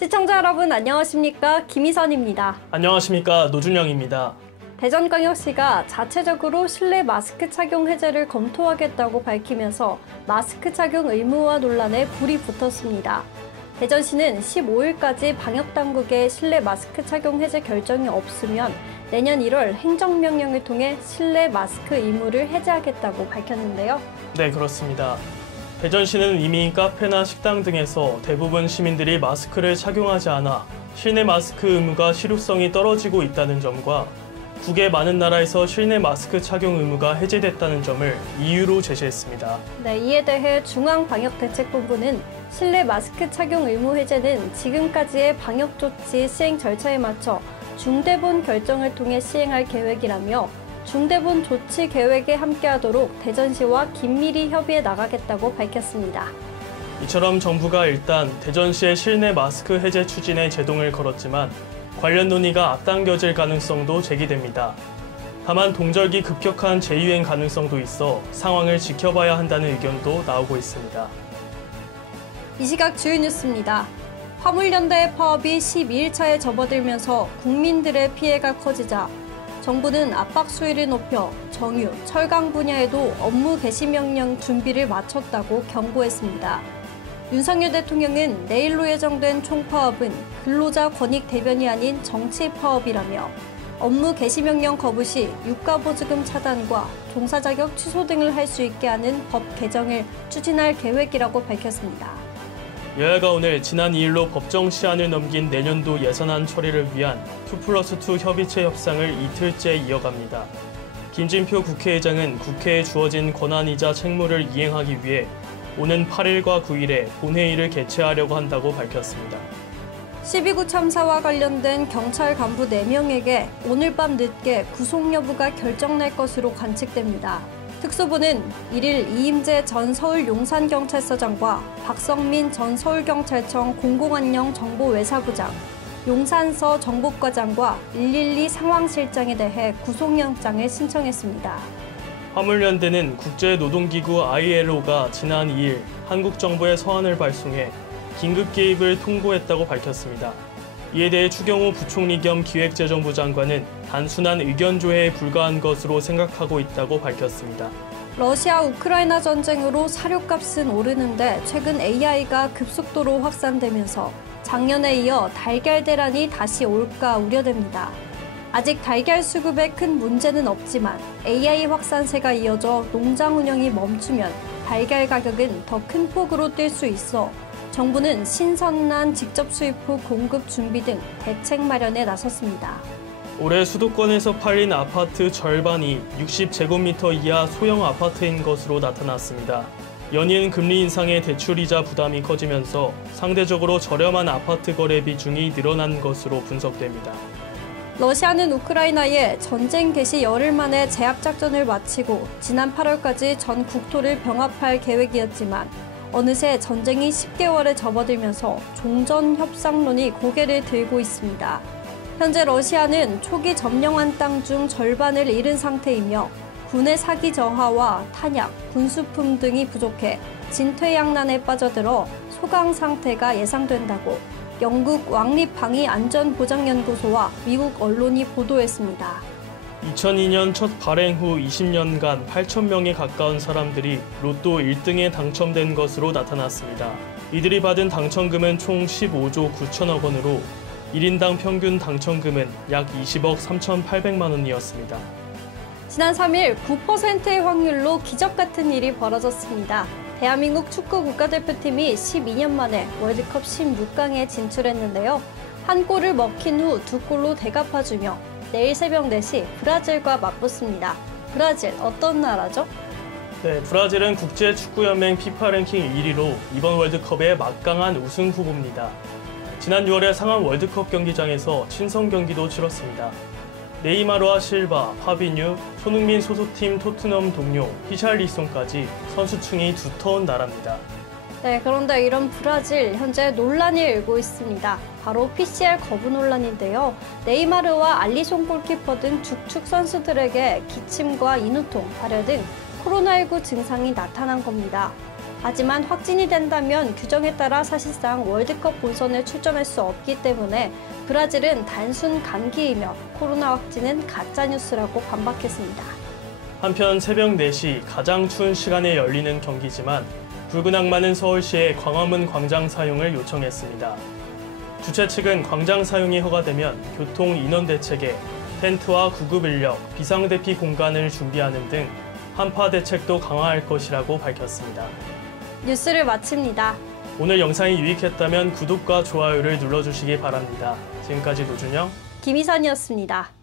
시청자 여러분 안녕하십니까? 김희선입니다. 안녕하십니까? 노준영입니다. 대전광역시가 자체적으로 실내 마스크 착용 해제를 검토하겠다고 밝히면서 마스크 착용 의무화 논란에 불이 붙었습니다. 대전시는 15일까지 방역당국의 실내 마스크 착용 해제 결정이 없으면 내년 1월 행정명령을 통해 실내 마스크 의무를 해제하겠다고 밝혔는데요. 네, 그렇습니다. 대전시는 이미 카페나 식당 등에서 대부분 시민들이 마스크를 착용하지 않아 실내 마스크 의무가 실효성이 떨어지고 있다는 점과 국외 많은 나라에서 실내 마스크 착용 의무가 해제됐다는 점을 이유로 제시했습니다. 네, 이에 대해 중앙방역대책본부는 실내 마스크 착용 의무 해제는 지금까지의 방역 조치 시행 절차에 맞춰 중대본 결정을 통해 시행할 계획이라며 중대본 조치 계획에 함께하도록 대전시와 긴밀히 협의해 나가겠다고 밝혔습니다. 이처럼 정부가 일단 대전시의 실내 마스크 해제 추진에 제동을 걸었지만 관련 논의가 앞당겨질 가능성도 제기됩니다. 다만 동절기 급격한 재유행 가능성도 있어 상황을 지켜봐야 한다는 의견도 나오고 있습니다. 이 시각 주요 뉴스입니다. 화물연대 파업이 12일차에 접어들면서 국민들의 피해가 커지자 정부는 압박 수위를 높여 정유, 철강 분야에도 업무 개시 명령 준비를 마쳤다고 경고했습니다. 윤석열 대통령은 내일로 예정된 총파업은 근로자 권익 대변이 아닌 정치 파업이라며 업무 개시 명령 거부 시 유가보조금 차단과 종사 자격 취소 등을 할 수 있게 하는 법 개정을 추진할 계획이라고 밝혔습니다. 여야가 오늘 지난 2일로 법정 시한을 넘긴 내년도 예산안 처리를 위한 2+2 협의체 협상을 이틀째 이어갑니다. 김진표 국회의장은 국회에 주어진 권한이자 책무를 이행하기 위해 오는 8일과 9일에 본회의를 개최하려고 한다고 밝혔습니다. 12구 참사와 관련된 경찰 간부 4명에게 오늘 밤 늦게 구속 여부가 결정날 것으로 관측됩니다. 특수부는 1일 이임재 전 서울 용산경찰서장과 박성민 전 서울경찰청 공공안녕 정보외사부장, 용산서 정보과장과 112 상황실장에 대해 구속영장을 신청했습니다. 화물연대는 국제노동기구 ILO가 지난 2일 한국 정부에 서한을 발송해 긴급 개입을 통보했다고 밝혔습니다. 이에 대해 추경호 부총리 겸 기획재정부 장관은 단순한 의견 조회에 불과한 것으로 생각하고 있다고 밝혔습니다. 러시아 우크라이나 전쟁으로 사료값은 오르는데 최근 AI가 급속도로 확산되면서 작년에 이어 달걀 대란이 다시 올까 우려됩니다. 아직 달걀 수급에 큰 문제는 없지만 AI 확산세가 이어져 농장 운영이 멈추면 달걀 가격은 더 큰 폭으로 뛸 수 있어 정부는 신선란 직접 수입 후 공급 준비 등 대책 마련에 나섰습니다. 올해 수도권에서 팔린 아파트 절반이 60제곱미터 이하 소형 아파트인 것으로 나타났습니다. 연이은 금리 인상에 대출이자 부담이 커지면서 상대적으로 저렴한 아파트 거래 비중이 늘어난 것으로 분석됩니다. 러시아는 우크라이나에 전쟁 개시 열흘 만에 제압작전을 마치고 지난 8월까지 전 국토를 병합할 계획이었지만 어느새 전쟁이 10개월에 접어들면서 종전협상론이 고개를 들고 있습니다. 현재 러시아는 초기 점령한 땅 중 절반을 잃은 상태이며 군의 사기 저하와 탄약, 군수품 등이 부족해 진퇴양난에 빠져들어 소강 상태가 예상된다고 영국 왕립방위안전보장연구소와 미국 언론이 보도했습니다. 2002년 첫 발행 후 20년간 8,000명에 가까운 사람들이 로또 1등에 당첨된 것으로 나타났습니다. 이들이 받은 당첨금은 총 15조 9천억 원으로 1인당 평균 당첨금은 약 20억 3,800만 원이었습니다. 지난 3일 9%의 확률로 기적 같은 일이 벌어졌습니다. 대한민국 축구 국가대표팀이 12년 만에 월드컵 16강에 진출했는데요. 한 골을 먹힌 후 2골로 대갚아주며 내일 새벽 4시 브라질과 맞붙습니다. 브라질 어떤 나라죠? 네, 브라질은 국제축구연맹 피파 랭킹 1위로 이번 월드컵의 막강한 우승 후보입니다. 지난 6월에 상암 월드컵 경기장에서 친선 경기도 치렀습니다. 네이마르와 실바, 파비뉴, 손흥민 소속팀 토트넘 동료 히샬리송까지 선수층이 두터운 나라입니다. 네, 그런데 이런 브라질 현재 논란이 일고 있습니다. 바로 PCR 거부 논란인데요. 네이마르와 알리송 골키퍼 등 주축 선수들에게 기침과 인후통, 발열 등 코로나19 증상이 나타난 겁니다. 하지만 확진이 된다면 규정에 따라 사실상 월드컵 본선에 출전할 수 없기 때문에 브라질은 단순 감기이며 코로나 확진은 가짜뉴스라고 반박했습니다. 한편 새벽 4시 가장 추운 시간에 열리는 경기지만 붉은 악마는 서울시에 광화문 광장 사용을 요청했습니다. 주최 측은 광장 사용이 허가되면 교통 인원 대책에 텐트와 구급 인력, 비상대피 공간을 준비하는 등 한파 대책도 강화할 것이라고 밝혔습니다. 뉴스를 마칩니다. 오늘 영상이 유익했다면 구독과 좋아요를 눌러주시기 바랍니다. 지금까지 노준영, 김희선이었습니다.